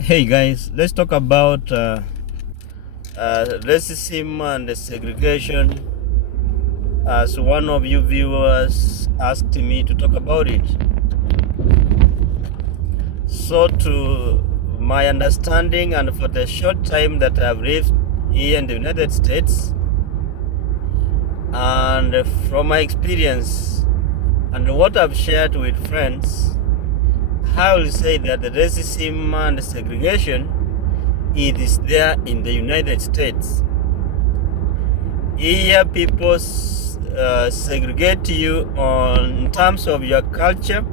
Hey guys, let's talk about racism and segregation. As one of you viewers asked me to talk about it. So, to my understanding, and for the short time that I've lived here in the United States, and from my experience and what I've shared with friends, I will say that the racism and segregation, it is there in the United States. Here, people segregate you in terms of your culture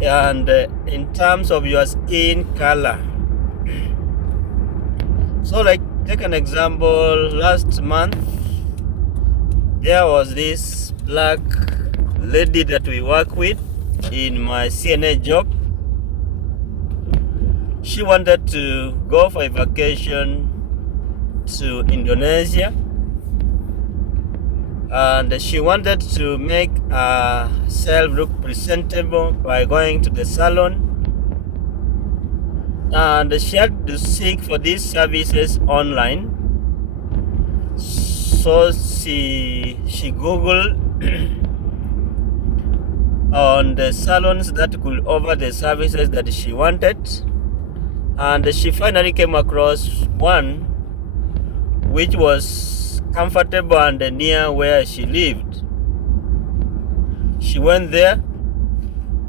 and in terms of your skin color. So, like, take an example. Last month, there was this black lady that we work with in my CNA job. She wanted to go for a vacation to Indonesia, and she wanted to make herself look presentable by going to the salon, and she had to seek for these services online. So she googled on the salons that could offer the services that she wanted, and she finally came across one which was comfortable and near where she lived. She went there,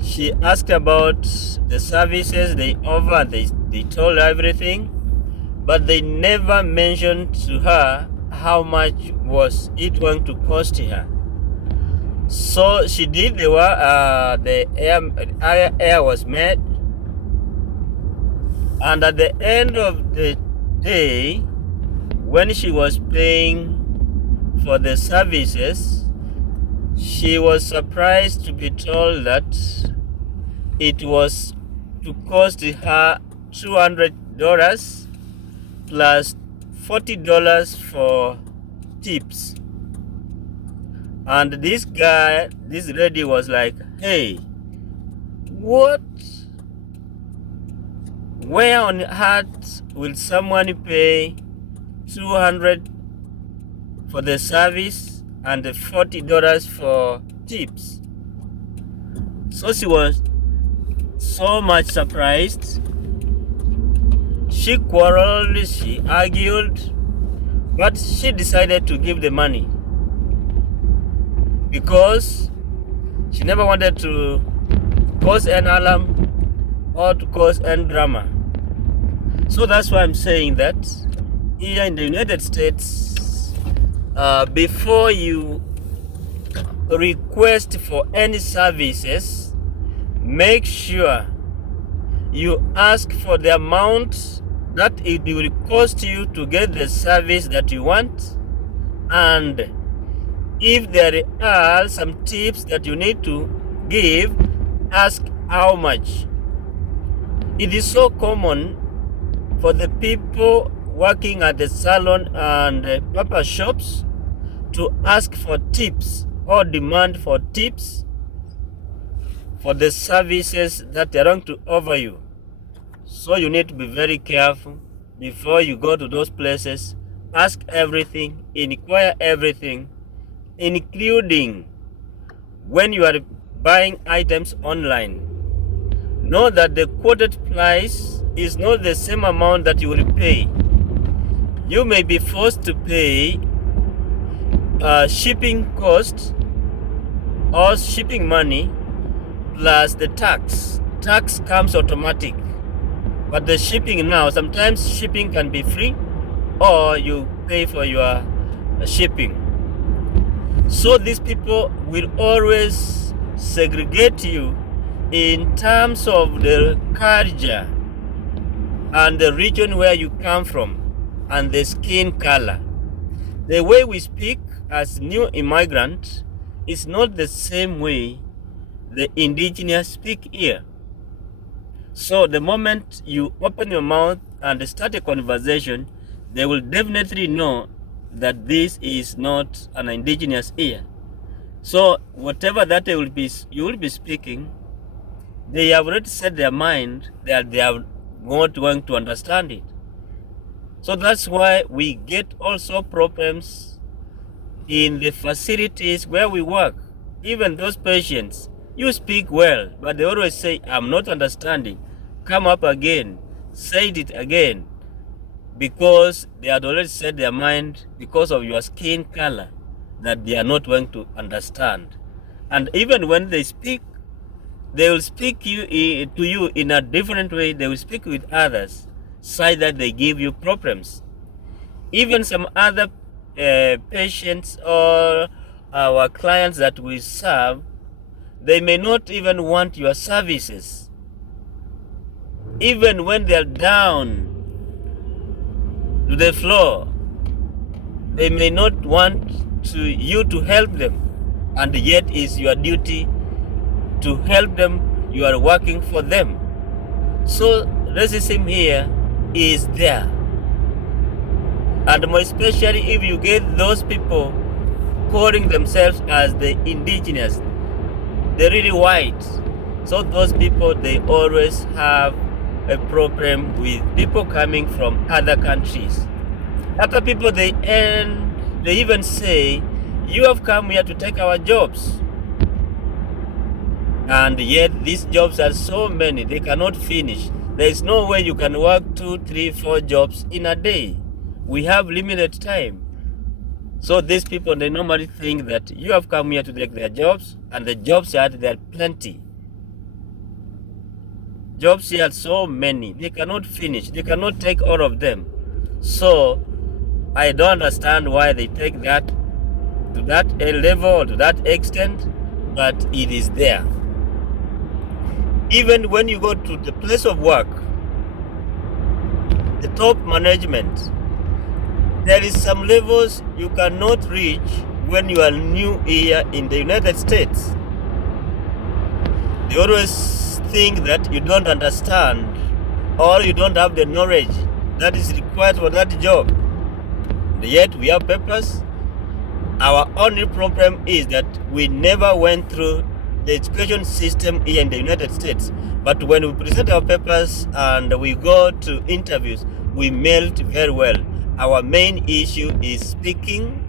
she asked about the services they offer, and they told her everything, but they never mentioned to her how much was it going to cost her. So she did the work, the air was made, and at the end of the day, when she was paying for the services, she was surprised to be told that it was to cost her $200 plus $40 for tips. And this lady was like, hey, what? Where on earth will someone pay $200 for the service and $40 for tips? So she was so much surprised. She quarreled, she argued, but she decided to give the money because she never wanted to cause an alarm or to cause any drama. So that's why I'm saying that here in the United States, before you request for any services, make sure you ask for the amount that it will cost you to get the service that you want, and if there are some tips that you need to give, ask how much. It is so common for the people working at the salon and barber shops to ask for tips or demand for tips for the services that they are going to offer you. So you need to be very careful before you go to those places. Ask everything, inquire everything, including when you are buying items online. Know that the quoted price is not the same amount that you will pay. You may be forced to pay shipping cost or shipping money plus the tax. Tax comes automatic, but the shipping now, sometimes shipping can be free or you pay for your shipping. So these people will always segregate you in terms of the culture and the region where you come from and the skin color. The way we speak as new immigrants is not the same way the indigenous speak here. So the moment you open your mouth and start a conversation, they will definitely know that this is not an indigenous ear. So whatever that you will be speaking, they have already set their mind that they are not going to understand it. So that's why we get also problems in the facilities where we work. Even those patients, you speak well, but they always say, I'm not understanding. Come up again, say it again, because they had already set their mind because of your skin color that they are not going to understand. And even when they speak, they will speak to you in a different way. They will speak with others, so that they give you problems. Even some other patients or our clients that we serve, they may not even want your services. Even when they're down to the floor, they may not want you to help them, and yet it's your duty to help them. You are working for them. So racism here is there, and more especially if you get those people calling themselves as the indigenous, they're really white. So those people, they always have a problem with people coming from other countries. Other people, they even say, you have come here to take our jobs. And yet these jobs are so many, they cannot finish. There is no way you can work 2, 3, 4 jobs in a day. We have limited time. So these people, they normally think that you have come here to take their jobs, and the jobs here, there are plenty. Jobs here are so many, they cannot finish, they cannot take all of them. So I don't understand why they take that to that level or to that extent, but it is there. Even when you go to the place of work, the top management, there is some levels you cannot reach when you are new here in the United States. They always think that you don't understand or you don't have the knowledge that is required for that job. Yet we have papers. Our only problem is that we never went through the education system here in the United States. But when we present our papers and we go to interviews, we melt very well. Our main issue is speaking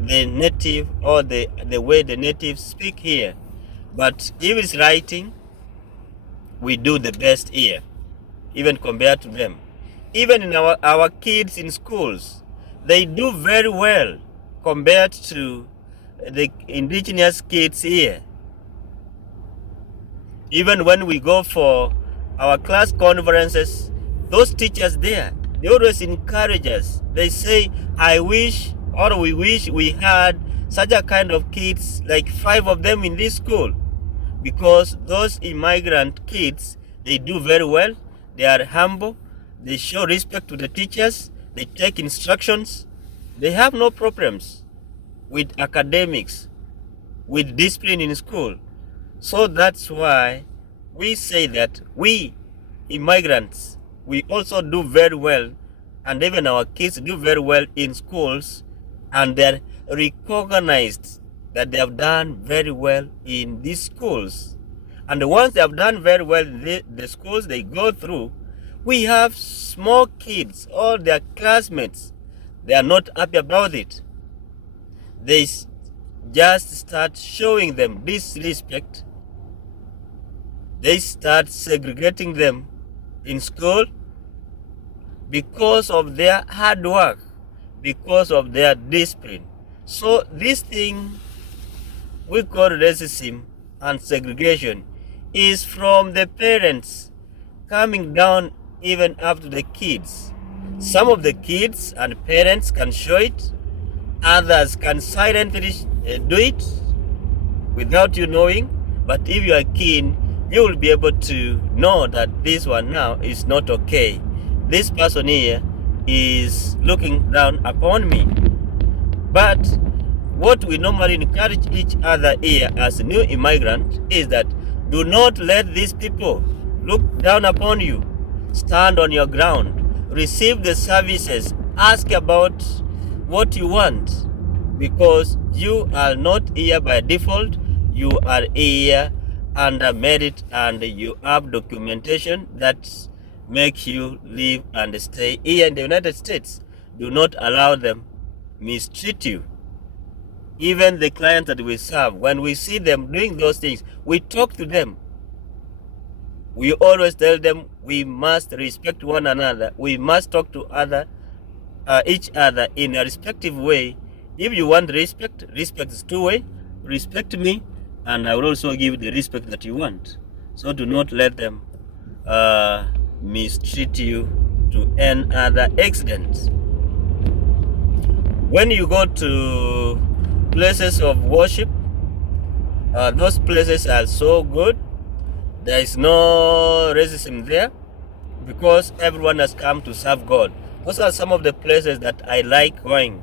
the native or the way the natives speak here. But if it's writing, we do the best here, even compared to them. Even in our kids in schools, they do very well compared to the indigenous kids here. Even when we go for our class conferences, those teachers there, they always encourage us. They say, I wish, or we wish we had such a kind of kids, like 5 of them in this school. Because those immigrant kids, they do very well. They are humble. They show respect to the teachers. They take instructions. They have no problems with academics, with discipline in school. So that's why we say that we immigrants, we also do very well, and even our kids do very well in schools, and they're recognized that they have done very well in these schools. And once they have done very well in the schools they go through, we have small kids, all their classmates, they are not happy about it. They just start showing them disrespect. They start segregating them in school because of their hard work, because of their discipline. So this thing we call racism and segregation is from the parents coming down even up to the kids. Some of the kids and parents can show it, others can silently do it without you knowing, but if you are keen, you will be able to know that this one now is not okay. This person here is looking down upon me. But what we normally encourage each other here as a new immigrant is that do not let these people look down upon you. Stand on your ground. Receive the services. Ask about what you want, because you are not here by default. You are here under merit and you have documentation that make you live and stay here in the United States. Do not allow them mistreat you. Even the clients that we serve, when we see them doing those things, we talk to them. We always tell them we must respect one another. We must talk to each other in a respective way. If you want respect, respect is two-way. Respect me, and I will also give the respect that you want. So do not let them mistreat you to any other accidents. When you go to places of worship, those places are so good. There is no racism there because everyone has come to serve God. Those are some of the places that I like going.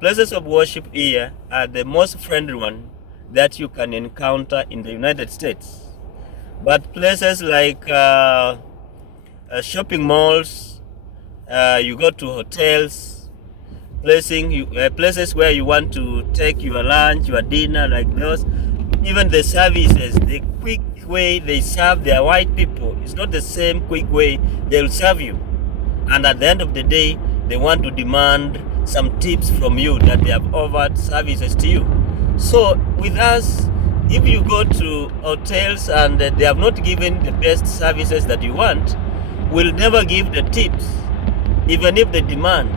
Places of worship here are the most friendly one that you can encounter in the United States. But places like shopping malls, you go to hotels, places where you want to take your lunch, your dinner, like those. Even the services, the quick way they serve their white people is not the same quick way they'll serve you. And at the end of the day, they want to demand some tips from you that they have offered services to you. So with us, if you go to hotels and they have not given the best services that you want, we'll never give the tips. Even if the demand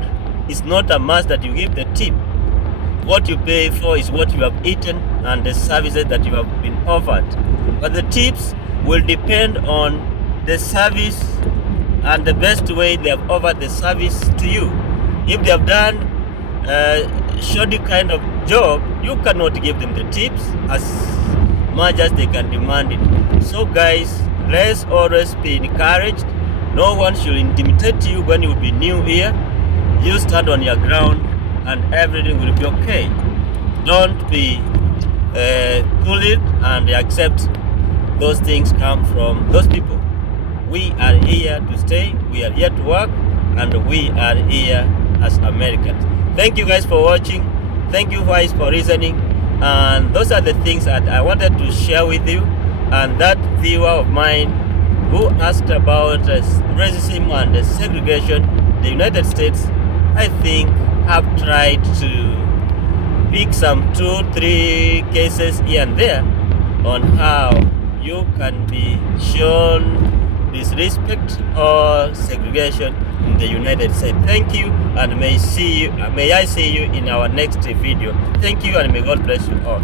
is not a must that you give the tip. What you pay for is what you have eaten and the services that you have been offered. But the tips will depend on the service and the best way they have offered the service to you. If they have done a shoddy kind of job, you cannot give them the tips as much as they can demand it. So guys, let's always be encouraged. No one should intimidate you when you will be new here. You stand on your ground and everything will be okay. Don't be bullied and accept those things come from those people. We are here to stay, we are here to work, and we are here as Americans. Thank you guys for watching. Thank you guys for listening. And those are the things that I wanted to share with you. And that viewer of mine who asked about racism and segregation in the United States, I think have tried to pick some 2-3 cases here and there on how you can be shown disrespect or segregation in the United States. Thank you, and may I see you in our next video. Thank you, and may God bless you all.